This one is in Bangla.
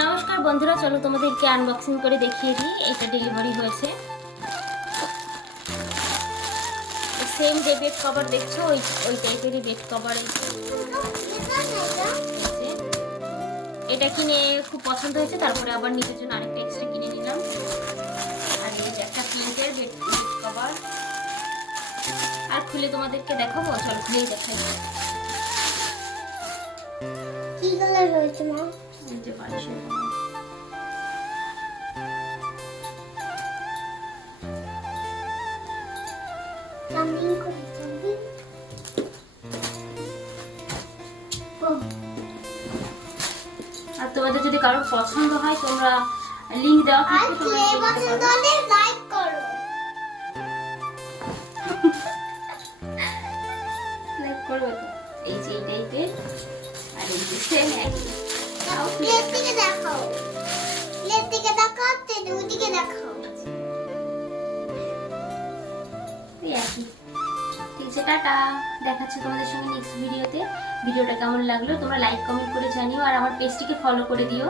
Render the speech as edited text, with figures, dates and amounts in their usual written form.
নমস্কার বন্ধুরা, চলো তোমাদেরকে আনবক্সিং করে দেখিয়ে দিই। এটা ডেলিভারি হয়েছে। সেম যে বেড কভার দেখছো ওই টাইপেরই বেড কভার। এটা কিনে খুব পছন্দ হয়েছে, তারপরে আবার নিজের জন্য আরেকটা এক্সট্রা কিনে নিলাম। আর এই যে একটা প্রিন্টের বেড কভার। আর খুলে তোমাদেরকে দেখাবো, চলো খুলেই দেখাই। কি কালার রয়েছে মা? এই যে বালিশের আর তোমাদের যদি কারোর পছন্দ হয় তোমরা লিংক দেওয়া থাকবে, তোমরা পছন্দ হলে লাইক করো। লাইক করবে তো। এই যে এই টাইপের, আর এই যে সেম একই। প্লেট থেকে দেখাও, প্লেট থেকে দেখাও, দুদিকে দেখাও। এই একই। ঠিক আছে, টাটা। দেখাচ্ছি তোমাদের সঙ্গে নেক্সট ভিডিওতে। ভিডিওটা কেমন লাগলো তোমরা লাইক কমেন্ট করে জানিও, আর আমার পেজটিকে ফলো করে দিও।